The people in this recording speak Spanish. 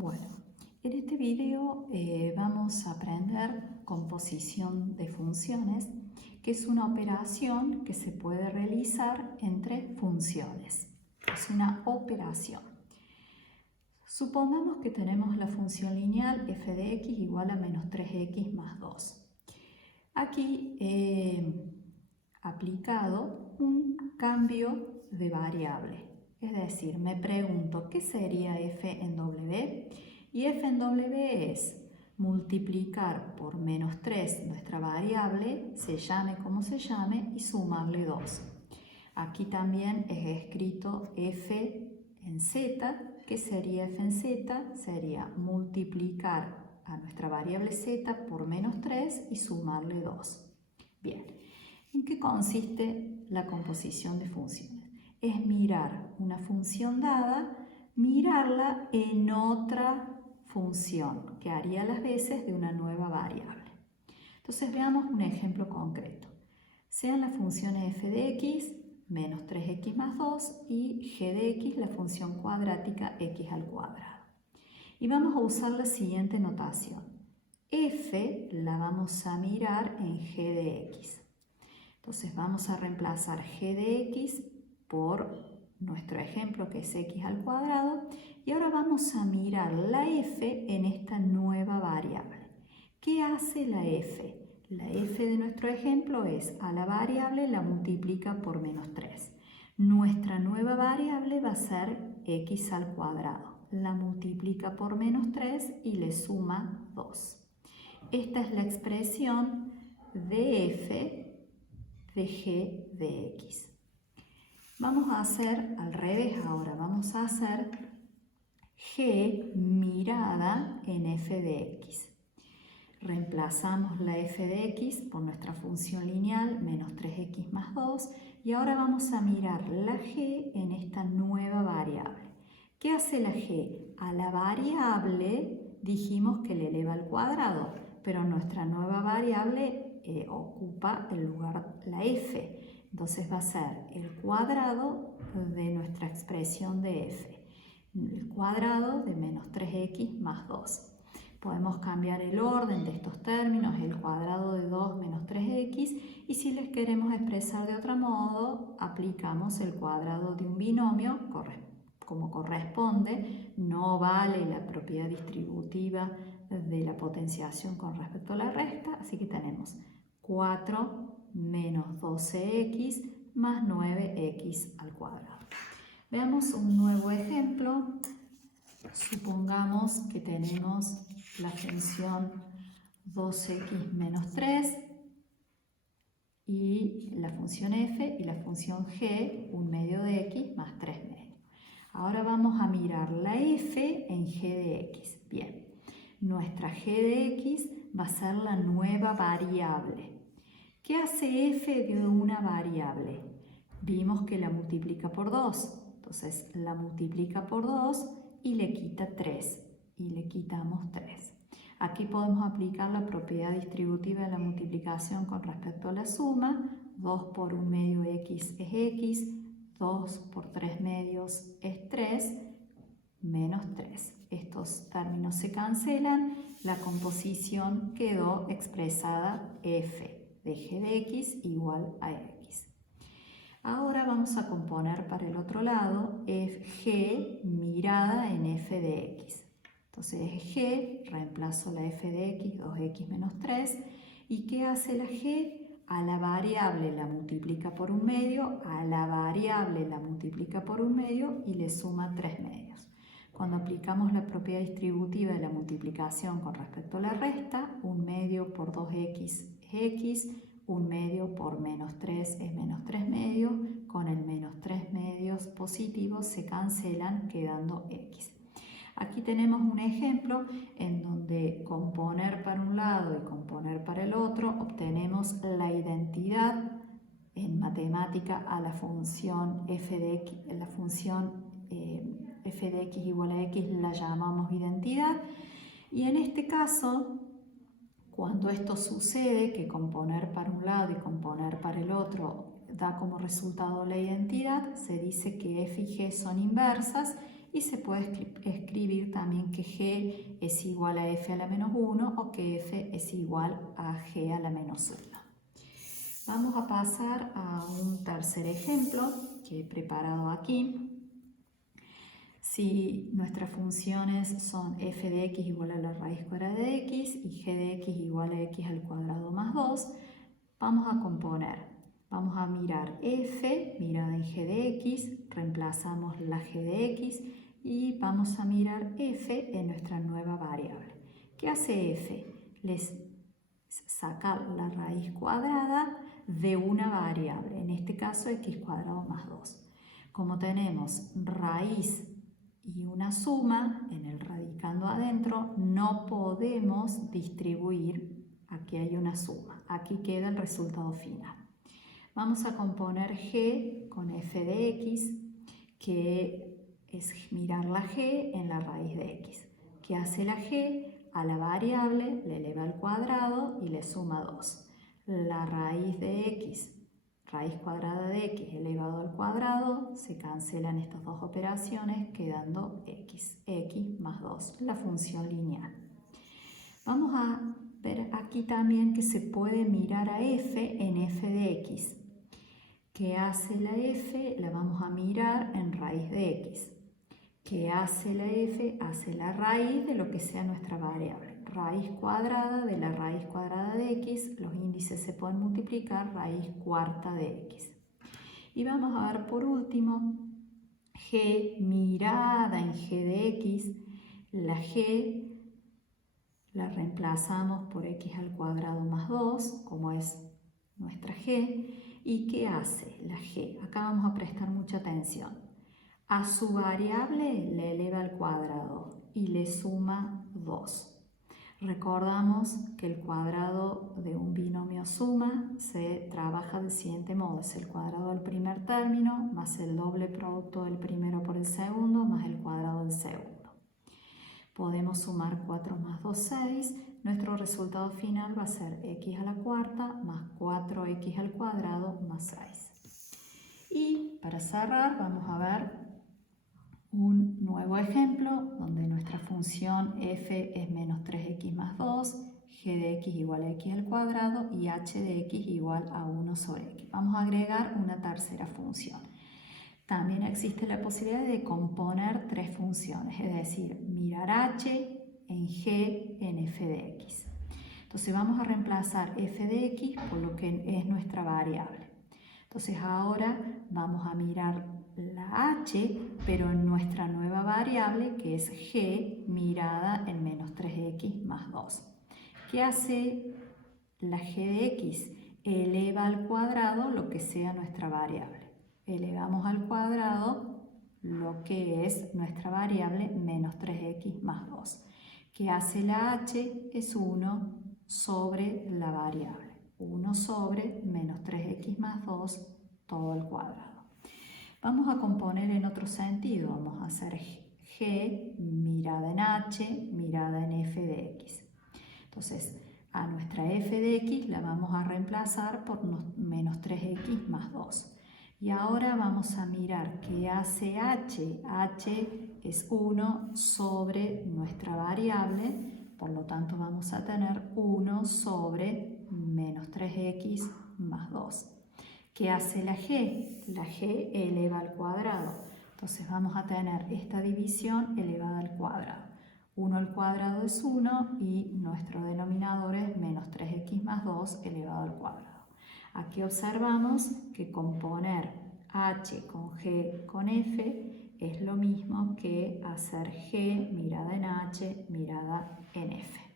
Bueno, en este video vamos a aprender composición de funciones, que es una operación que se puede realizar entre funciones. Es una operación. Supongamos que tenemos la función lineal f de x igual a menos 3x más 2. Aquí he aplicado un cambio de variable. Es decir, me pregunto, ¿qué sería f en w? Y f en w es multiplicar por menos 3 nuestra variable, se llame como se llame, y sumarle 2. Aquí también he escrito f en z. ¿Qué sería f en z? Sería multiplicar a nuestra variable z por menos 3 y sumarle 2. Bien, ¿en qué consiste la composición de funciones? Es mirar una función dada, mirarla en otra función, que haría las veces de una nueva variable. Entonces veamos un ejemplo concreto. Sean las funciones f de x, menos 3x más 2, y g de x, la función cuadrática x al cuadrado. Y vamos a usar la siguiente notación. F la vamos a mirar en g de x. Entonces vamos a reemplazar g de x por nuestro ejemplo, que es x al cuadrado, y ahora vamos a mirar la f en esta nueva variable. ¿Qué hace la f? La f de nuestro ejemplo es a la variable la multiplica por menos 3. Nuestra nueva variable va a ser x al cuadrado. La multiplica por menos 3 y le suma 2. Esta es la expresión de f de g de x. Vamos a hacer al revés ahora. Vamos a hacer g mirada en f de x. Reemplazamos la f de x por nuestra función lineal menos 3x más 2 y ahora vamos a mirar la g en esta nueva variable. ¿Qué hace la g? A la variable dijimos que le eleva al cuadrado, pero nuestra nueva variable ocupa el lugar la f. Entonces va a ser el cuadrado de nuestra expresión de f, el cuadrado de menos 3x más 2. Podemos cambiar el orden de estos términos, el cuadrado de 2 menos 3x, y si les queremos expresar de otro modo, aplicamos el cuadrado de un binomio como corresponde. No vale la propiedad distributiva de la potenciación con respecto a la resta, así que tenemos 4 menos 12x más 9x al cuadrado. Veamos un nuevo ejemplo. Supongamos que tenemos la función 2x menos 3 y la función f y la función g, 1 medio de x más 3 medios. Ahora vamos a mirar la f en g de x. Bien, nuestra g de x va a ser la nueva variable. ¿Qué hace f de una variable? Vimos que la multiplica por 2. Entonces la multiplica por 2 y le quita 3. Y le quitamos 3. Aquí podemos aplicar la propiedad distributiva de la multiplicación con respecto a la suma. 2 por 1 medio x es x. 2 por 3 medios es 3. Menos 3. Estos términos se cancelan. La composición quedó expresada f de g de x igual a x. Ahora vamos a componer para el otro lado g mirada en f de x. Entonces g, reemplazo la f de x, 2x menos 3. ¿Y qué hace la g? A la variable la multiplica por 1 medio, a la variable la multiplica por 1 medio y le suma 3 medios. Cuando aplicamos la propiedad distributiva de la multiplicación con respecto a la resta, 1 medio por 2x es x, 1 medio por menos 3 es menos 3 medios, con el menos 3 medios positivos se cancelan quedando x. Aquí tenemos un ejemplo en donde componer para un lado y componer para el otro obtenemos la identidad en matemática a la función f de x, la función f de x igual a x la llamamos identidad, y en este caso, cuando esto sucede, que componer para un lado y componer para el otro da como resultado la identidad, se dice que f y g son inversas y se puede escribir también que g es igual a f a la menos 1 o que f es igual a g a la menos 1. Vamos a pasar a un tercer ejemplo que he preparado aquí. Si nuestras funciones son f de x igual a la raíz cuadrada de x y g de x igual a x al cuadrado más 2, vamos a componer. Vamos a mirar f, mirada en g de x, reemplazamos la g de x y vamos a mirar f en nuestra nueva variable. ¿Qué hace f? Les sacar la raíz cuadrada de una variable, en este caso x cuadrado más 2. Como tenemos raíz y una suma en el radicando adentro, no podemos distribuir, aquí hay una suma, aquí queda el resultado final. Vamos a componer g con f de x, que es mirar la g en la raíz de x. ¿Qué hace la g? A la variable le eleva al cuadrado y le suma 2. La raíz de x, raíz cuadrada de x elevado al cuadrado, se cancelan estas dos operaciones quedando x más 2, la función lineal. Vamos a ver aquí también que se puede mirar a f en f de x. ¿Qué hace la f? La vamos a mirar en raíz de x. ¿Qué hace la f? Hace la raíz de lo que sea nuestra variable. Raíz cuadrada de la raíz cuadrada de x, los índices se pueden multiplicar, raíz cuarta de x. Y vamos a ver por último, g mirada en g de x, la g la reemplazamos por x al cuadrado más 2, como es nuestra g. ¿Y qué hace la g? Acá vamos a prestar mucha atención. A su variable le eleva al cuadrado y le suma 2. Recordamos que el cuadrado de un binomio suma se trabaja del siguiente modo. Es el cuadrado del primer término más el doble producto del primero por el segundo más el cuadrado del segundo. Podemos sumar 4 más 2, 6. Nuestro resultado final va a ser x a la cuarta más 4x al cuadrado más 6. Y para cerrar vamos a ver un nuevo ejemplo donde nuestra función f es menos 3x más 2, g de x igual a x al cuadrado y h de x igual a 1 sobre x. Vamos a agregar una tercera función. También existe la posibilidad de componer tres funciones, es decir, mirar h en g en f de x. Entonces vamos a reemplazar f de x por lo que es nuestra variable. Entonces ahora vamos a mirar la h, pero en nuestra nueva variable que es g mirada en menos 3x más 2. ¿Qué hace la g de x? Eleva al cuadrado lo que sea nuestra variable. Elevamos al cuadrado lo que es nuestra variable menos 3x más 2. ¿Qué hace la h? Es 1 sobre la variable. 1 sobre menos 3x más 2 todo al cuadrado. Vamos a componer en otro sentido. Vamos a hacer g mirada en h, mirada en f de x. Entonces, a nuestra f de x la vamos a reemplazar por menos 3x más 2. Y ahora vamos a mirar qué hace h. h es 1 sobre nuestra variable, por lo tanto vamos a tener 1 sobre menos 3x más 2. ¿Qué hace la g? La g eleva al cuadrado. Entonces vamos a tener esta división elevada al cuadrado. 1 al cuadrado es 1 y nuestro denominador es menos 3x más 2 elevado al cuadrado. Aquí observamos que componer h con g con f es lo mismo que hacer g mirada en h mirada en f.